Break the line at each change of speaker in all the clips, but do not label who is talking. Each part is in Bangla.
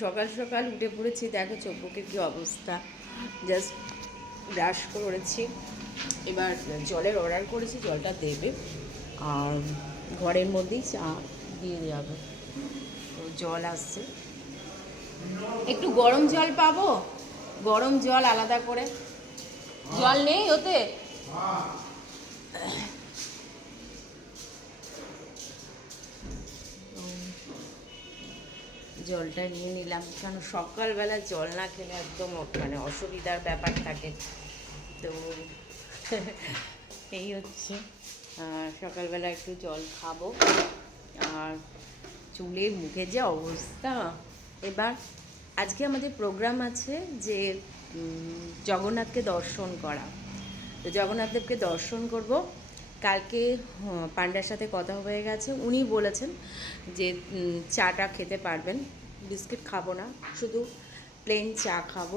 সকাল সকাল উঠে পড়েছি, দেখো চোখ কী অবস্থা। জাস্ট ব্রাশ করেছি। এবার জলের অর্ডার করেছি, জলটা দেবে। আর ঘরের মধ্যেই চা দিয়ে যাবে। তো জল আসছে। একটু গরম জল পাবো? গরম জল আলাদা করে। জল নেই ওতে? জলটা নিয়ে নিলাম। কারণ সকালবেলা জল না খেলে একদম মানে অসুবিধার ব্যাপার থাকে। তো এই হচ্ছে। সকালবেলা একটু জল খাব। আর চুলে মুখে যে অবস্থা। এবার আজকে আমাদের প্রোগ্রাম আছে যে জগন্নাথকে দর্শন করা। তো জগন্নাথদেবকে দর্শন করব। কালকে হ্যাঁ, পান্ডার সাথে কথা হয়ে গেছে। উনি বলেছেন যে চাটা খেতে পারবেন। বিস্কিট খাব না শুধু প্লেন চা খাব।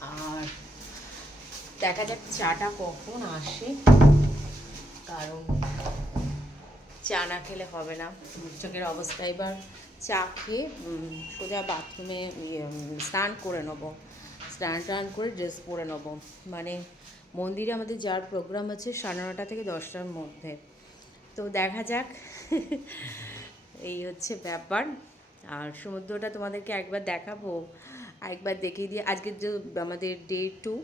আর দেখা যাক চাটা কখন আসে কারণ চা না খেলে হবে না। চোখের অবস্থা এবার চা খেয়ে সোজা বাথরুমে ইয়ে, স্নান করে নেব। স্নান টান করে ড্রেস পরে নেব। মানে মন্দিরে আমাদের যার প্রোগ্রাম আছে সাড়ে নটা থেকে দশটার মধ্যে। তো দেখা যাক এই হচ্ছে ব্যাপার। আর সমুদ্রটা তোমাদেরকে একবার দেখাবো, আরেকবার দেখিয়ে দিয়ে, আজকের যে আমাদের ডে টু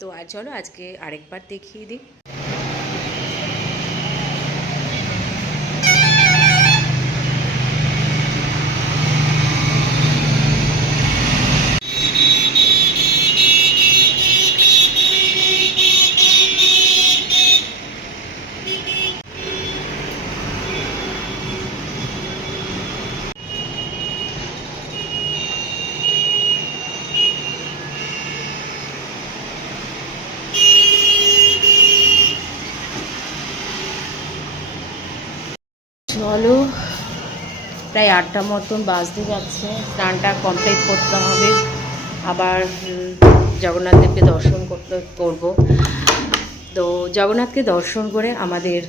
তো আর চলো আজকে আরেকবার দেখিয়ে দিই। চলো প্রায় আটটা মতন বাজতে যাচ্ছে। স্নানটা কমপ্লিট করতে হবে। আবার উম, জগন্নাথদেবকে দর্শন করতে করব। তো জগন্নাথকে দর্শন করে আমাদের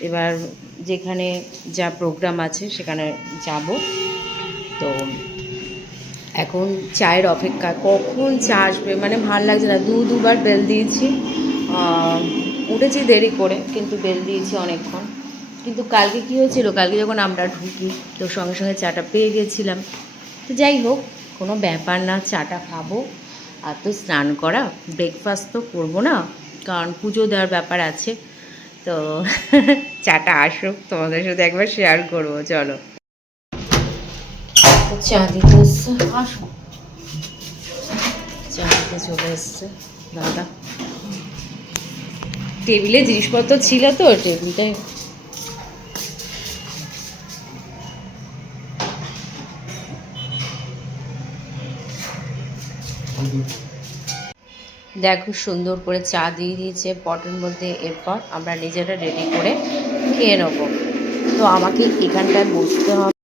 এবার যেখানে যা প্রোগ্রাম আছে সেখানে যাব। তো এখন চায়ের অপেক্ষা। কখন চা আসবে? মানে ভালো লাগছে না। দু দুবার বেল দিয়েছি। উঠেছি দেরি করে কিন্তু বেল দিয়েছি অনেকক্ষণ। কিন্তু কালকে কী হয়েছিল? কালকে যখন আমরা ঢুকি, তো সঙ্গে সঙ্গে চাটা পেয়ে গেছিলাম। তো যাই হোক, কোনো ব্যাপার না, চাটা খাব। আর তো স্নান করা ব্রেকফাস্ট তো করব না, কারণ পুজো দেওয়ার ব্যাপার আছে। তো চাটা আসুক, তোমাদের সাথে একবার শেয়ার করব, চলো। চা দিতে আসো। চা দিতে চলে এসছে, দাদা। টেবিলে জিনিসপত্র ছিল তো, টেবিলটায় দেখো, সুন্দর করে চা দিয়ে দিয়েছে, পটের মধ্যে এরপর আমরা নিজেরা রেডি করে খেয়ে নেব। তো আমাকে এখানটায় বসতে হবে।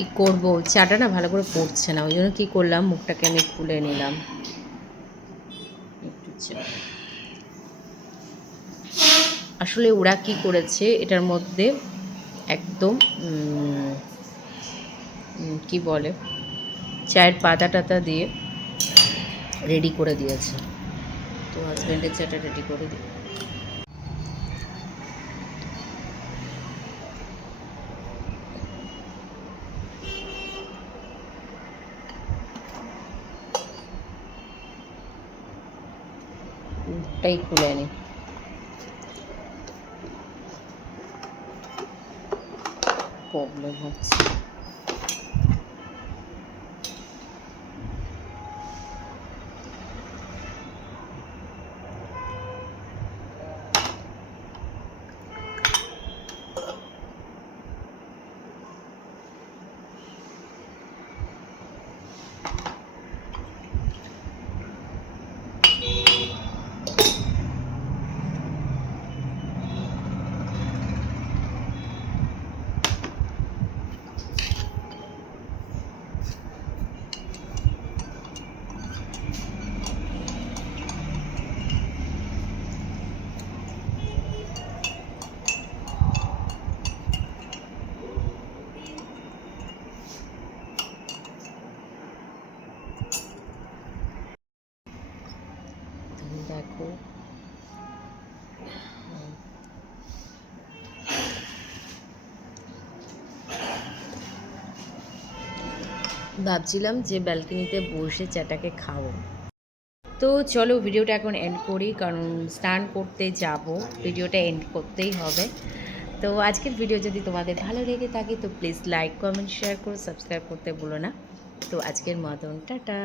কি করব? চাটা না ভালো করে পড়ছে না, ওই জন্য কী করলাম, মুখটাকে আমি খুলে নিলাম। একটু। আসলে ওরা কি করেছে, এটার মধ্যে একদম কি বলে, চায়ের পাতা টাতা দিয়ে রেডি করে দিয়েছে। তো হাজব্যান্ডের চাটা রেডি করে দিই মুখটাই খুলে নিই প্রবলেম হচ্ছে। ভাবছিলাম যে ব্যালকনিতে বসে চাটাকে খাব। তো চলো ভিডিওটা এখন এন্ড করি, কারণ স্নান করতে যাব। ভিডিওটা এন্ড করতেই হবে। তো আজকের ভিডিও যদি তোমাদের ভালো লেগে থাকে, তো প্লিজ লাইক কমেন্ট শেয়ার করো সাবস্ক্রাইব করতে ভুলো না। তো আজকের মতন, টাটা।